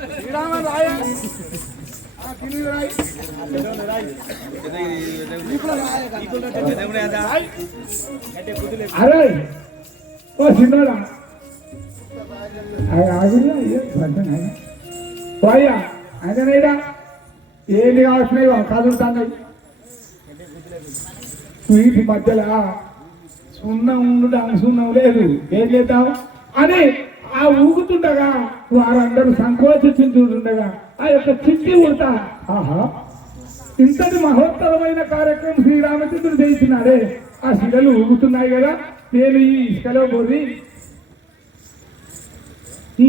శ్రీరామ రాయ. అరే ఓ చిన్నడా. ఆగురా పోయా ఏంటి కావాల్సినవి కదులుతాయి వీటి మధ్యలో సున్నం ఉండడానికి సున్నం లేదు. ఏం చేద్దాం? అని ఆ ఊగుతుండగా వారందరూ సంకోచించుంటుండగా ఆ యొక్క చిట్టి ఉడతా ఆహా. ఇంతటి మహోత్తరమైన కార్యక్రమం శ్రీరామచంద్రుడు చేసినాడే ఆ శిలలు ఊగుతున్నాయి కదా. నేను ఈ ఇసుకలో పోయి ఈ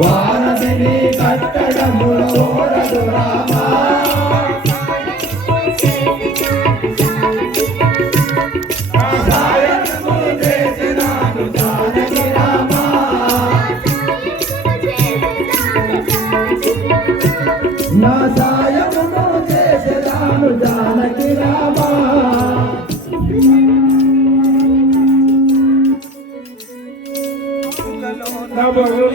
వారధిని కట్టడముల ఓరదు రామ.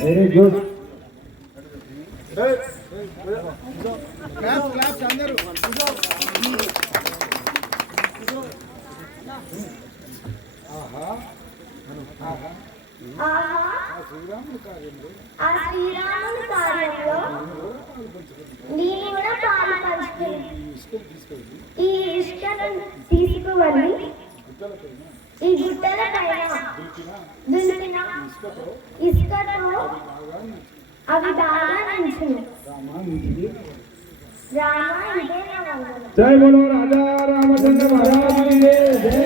వెరీ గుడ్ ఆ కార్యంలో నేను కూడా పాలు ఈ ఈ గుట్టల పైన దున్నిన ఇసుకతో అవి బాగా నించుని రామ ఇదే నా వందనం జై బోలో రాజా రామచంద్ర మహారాజు జై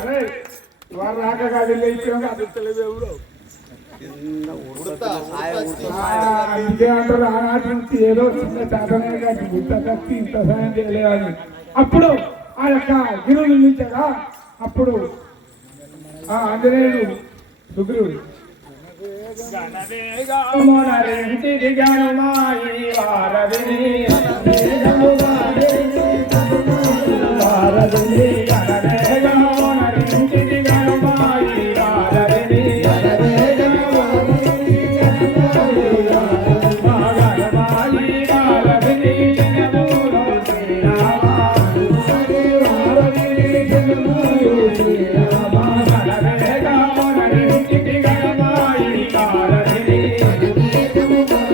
అరే వారు రాక కాదు ఇచ్చిన ఎవరు ఇంకే అంటారు ఆనాటి నుంచి ఏదో చిన్న చేతనే కానీ ఇంత కత్తి ఇంత సాయం చేయలేదని అప్పుడు ఆ యొక్క గిరులు నిలిచగా అప్పుడు ఆ ఆంజనేయుడు శుక్రుడు గణవేగమునరింటిది గణమాయి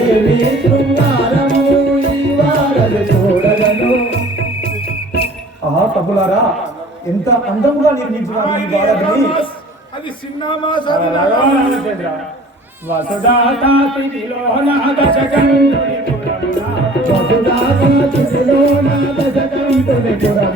ఏమి శృంగారంబు ఈ వారది చూడగను. ఆహా తప్పులారా ఎంత అందంగా నిర్మించినారు ఈ అది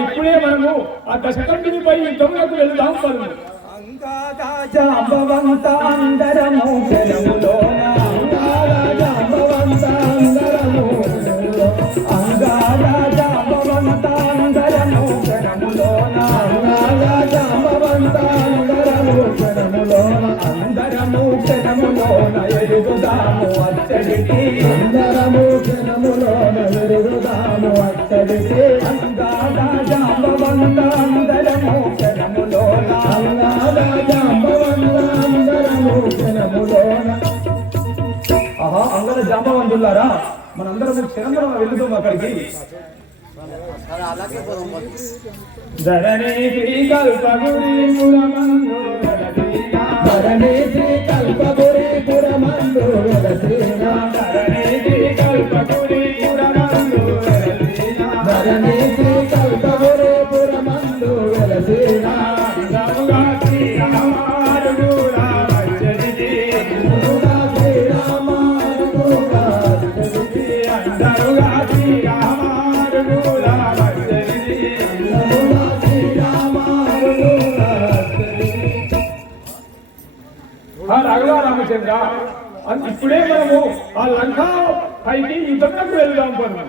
ఇప్పుడే మనము ఆ దశకంఠుని పై యుద్ధములకు వెళ్దాం పరుము జాంబవంతాందరము జనములోన అంగారా జాంబవంతాందరము జనములోన అందరము జనములోన ఎరుగుదాము అచ్చడికి అందరము అత్తడికి కదా మనందరం చిరంతరం వెళ్తాం అక్కడికి. ధరణి కల్పగురి పురమందు ధరణి కల్పగురి రామచంద్ర అన్- ఇప్పుడే మనము ఆ లంక పైకి యుద్ధంలోకి వెళ్దాం పను